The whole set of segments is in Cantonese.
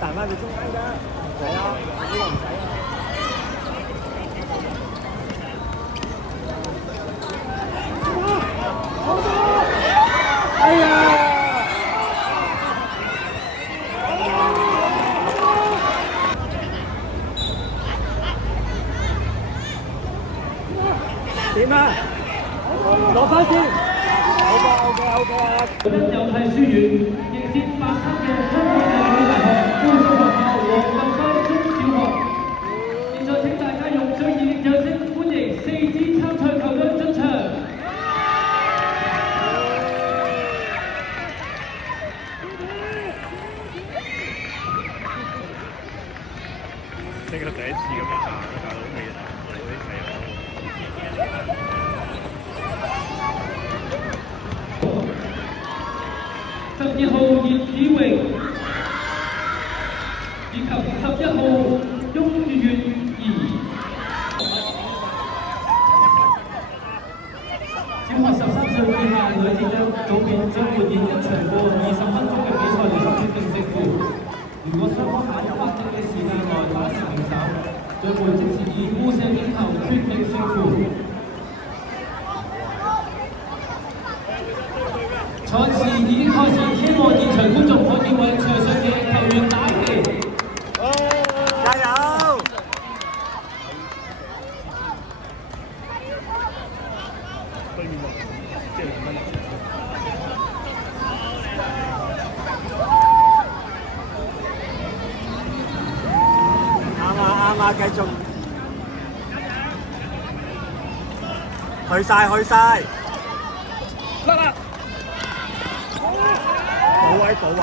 彈翻去中間㗎，唔使啊，呢個唔使啊。哎呀！點啊？攞翻先。OK 啊！跟猶太書院迎接8級嘅香港浸會大學附屬學校黃立輝中小學。現在請大家用最熱烈掌聲歡迎4支參賽球隊進場。呢個第一次咁樣打到未打到啲細路。12號葉子榮以及11號翁月兒。小學13歲以下女子組別將會以1場過20分鐘嘅比賽嚟決定勝負。如果雙方喺法定嘅時間內打成平手，將會即時以互射點球決定勝負。賽事已經開始，希望現場觀眾可以為場上嘅球員打氣。加油！對面即係2分。啱啊，繼續。去晒。得啦！補位。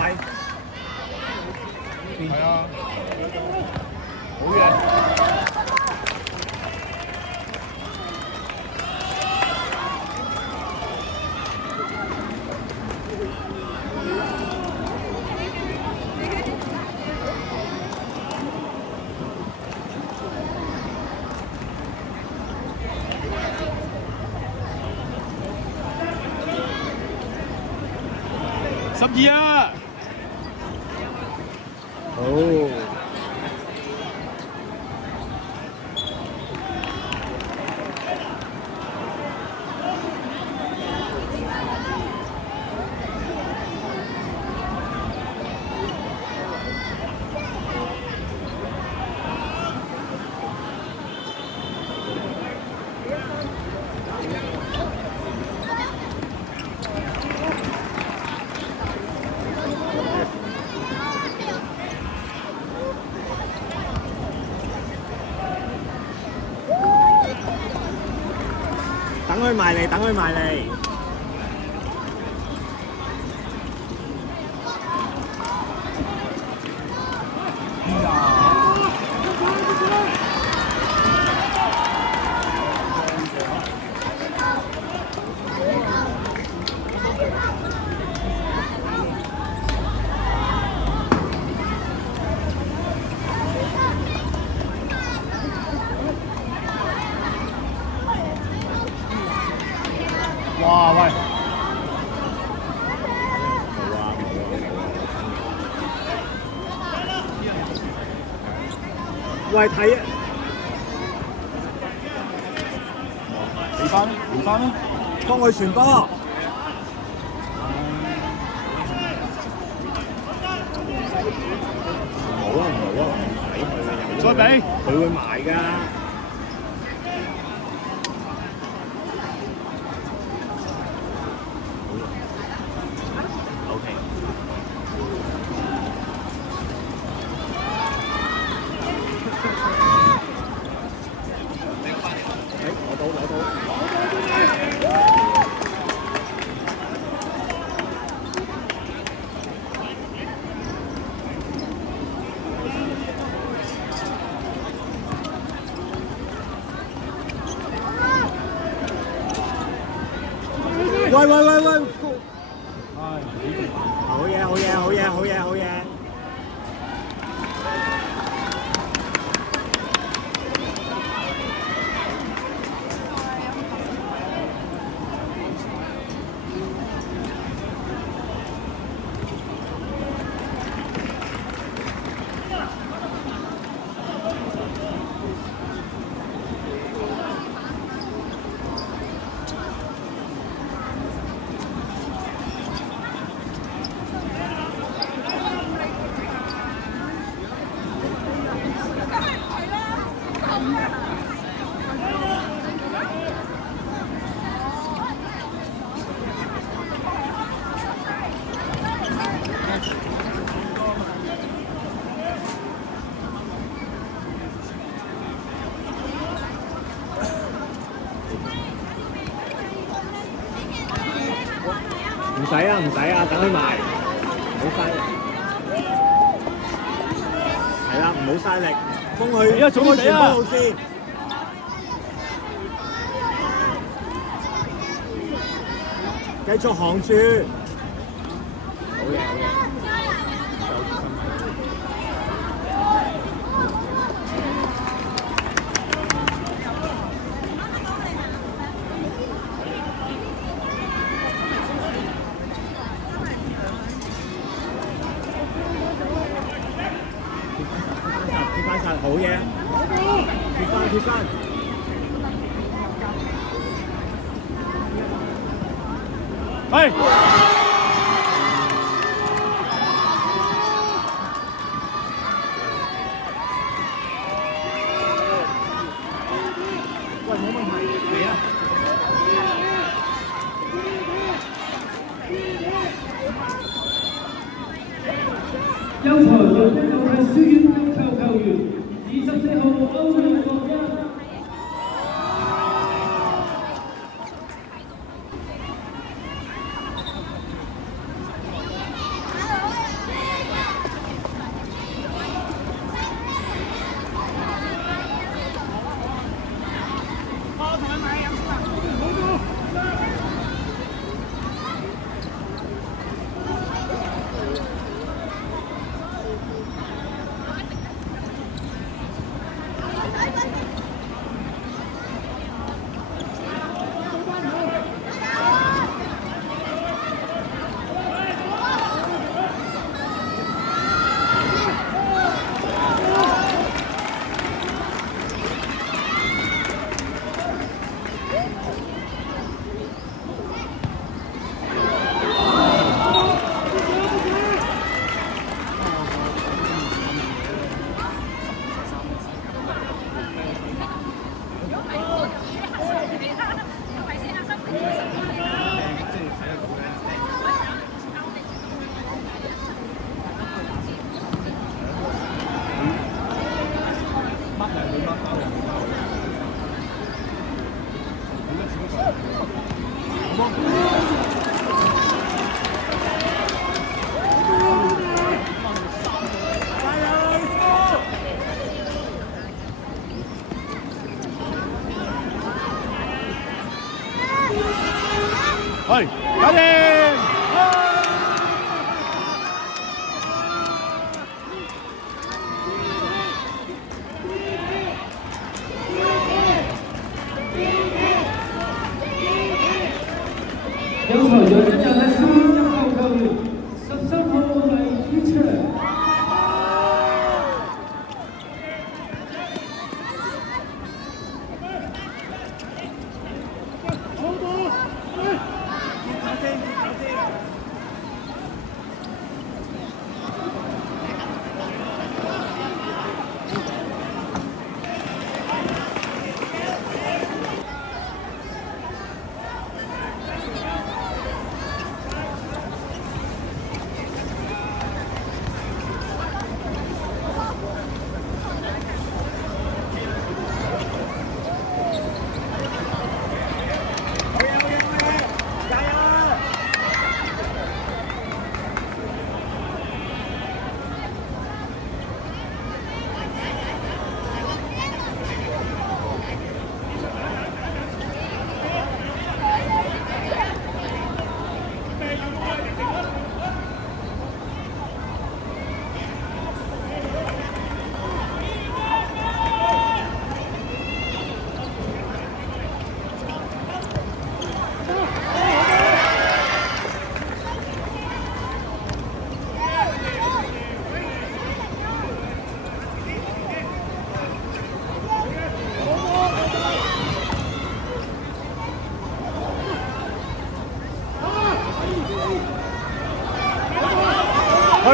係啊，好嘢。12啊！好。等佢埋嚟。哇喂！喂，睇啊！回翻啦！幫佢傳波。唔好啊！再俾佢會埋㗎。喂！好嘢！啦，等佢埋，唔好嘥力。係啦，唔好嘥力，封佢全部路線。繼續行住。好嘢，好嘢。貼翻實，好嘢，貼翻。係。喂，冇問題，嚟啊！優才運一路係書院優秀球員，24號歐陽國一。係，搞掂！優才運一路係書院優秀球員，13號黎子祥。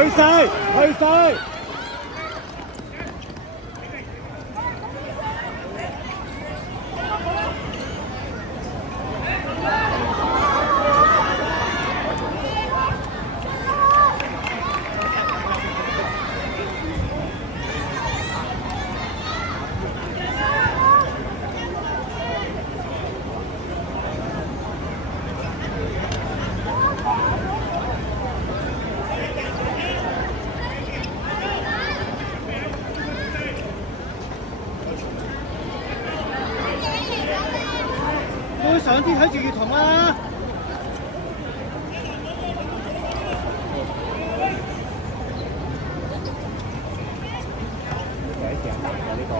去晒！上啲睇住月童啦！第一時間大嘅呢個，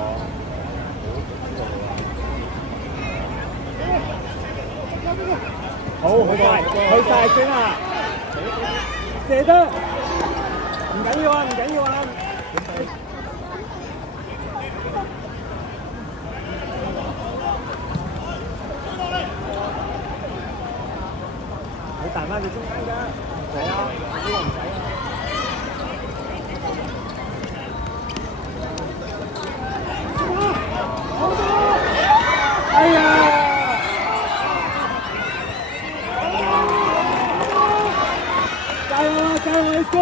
好快，去晒先啦！射得，唔緊要啊，唔緊要啊！你彈翻去中間㗎，唔使啊，呢個唔使啊。哎呀！加油啊！加油 ，Let's go！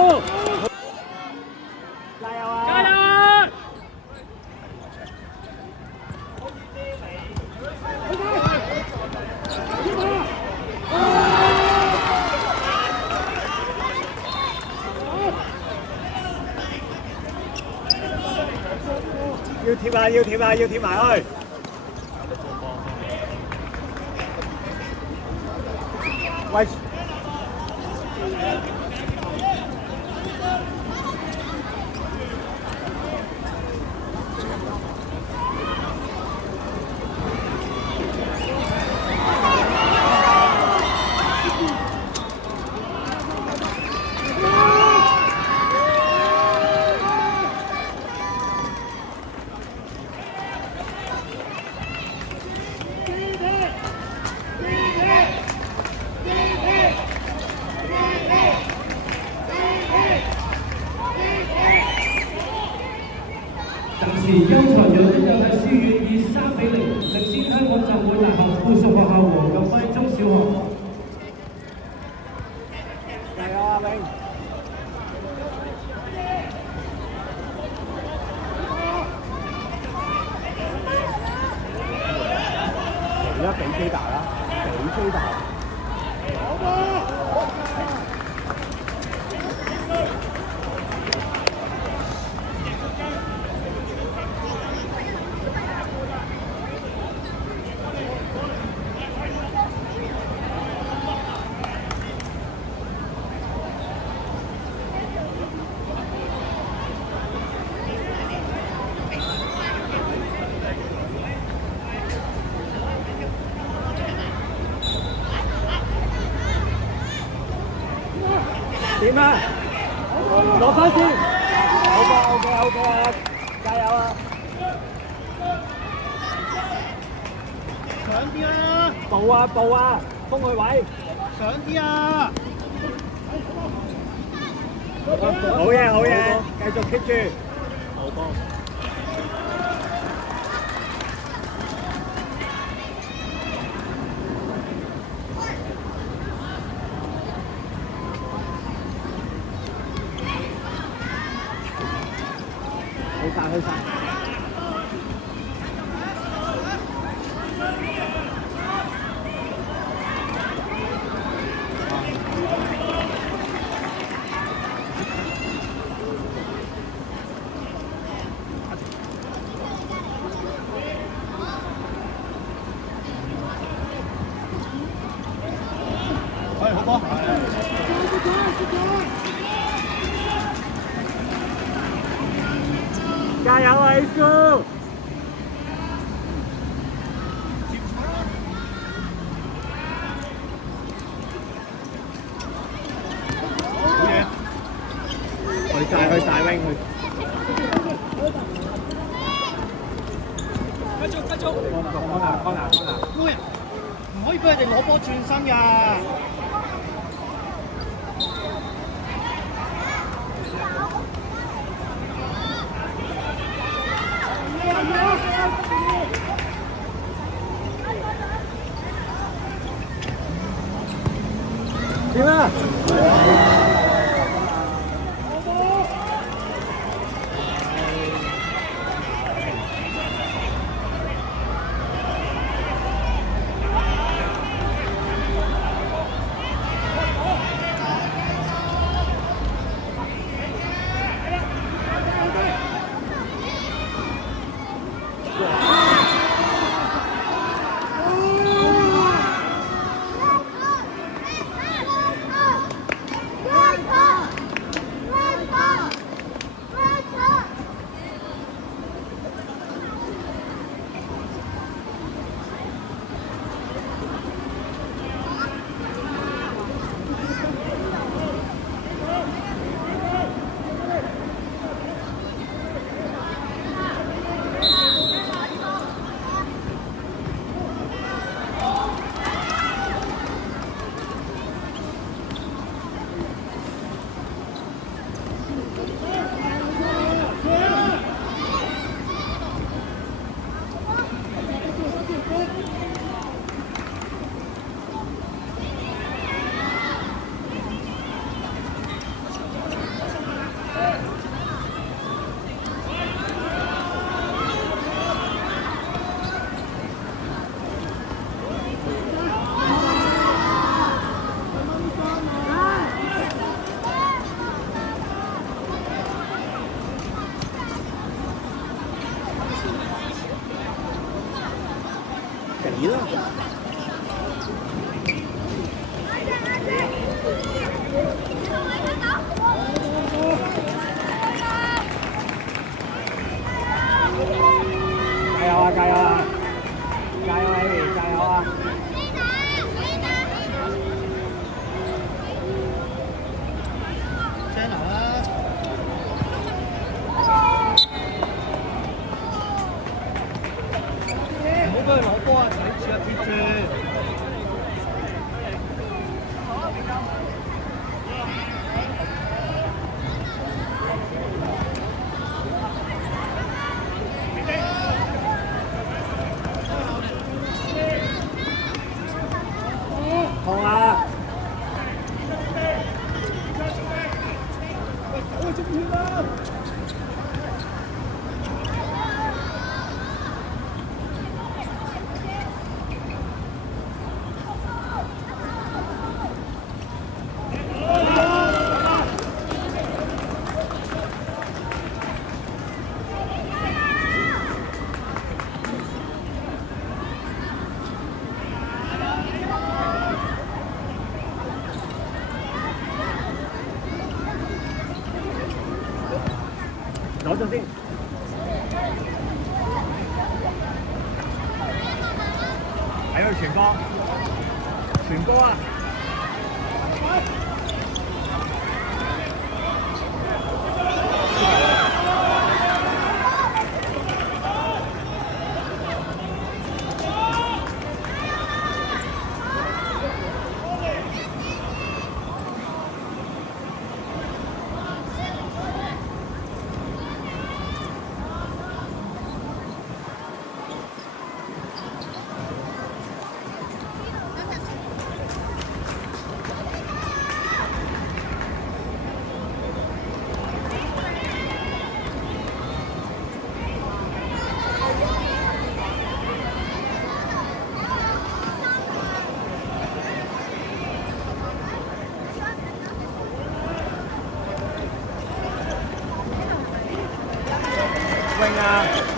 加油啊！加油啊！要貼啊！要貼啊！要貼埋去！喂！暫時優才有啲有睇書院以3-0領先香港浸會大學附屬學校黃錦輝中小學。加油啊，永！而家俾飛大啦，俾飛大。點啊？攞翻先。OK 啊！加油啊！上啲啦！步啊！封佢位。上啲啊！好嘢！繼續 keep 住。好波。去晒。喂，好波！加油啊 ，Let's go！ 去晒 wing 去。繼續！康拿！喂，唔可以俾佢哋攞波轉身㗎。點啊？啦。加油啊！加油啊！加油 ，Amy！ 加油啊！車拿啦！唔好俾佢攞波啊！睇住啊，貼住！痛啊！喂，出血啦！攞咗先。喺度傳波，傳波啊！Quên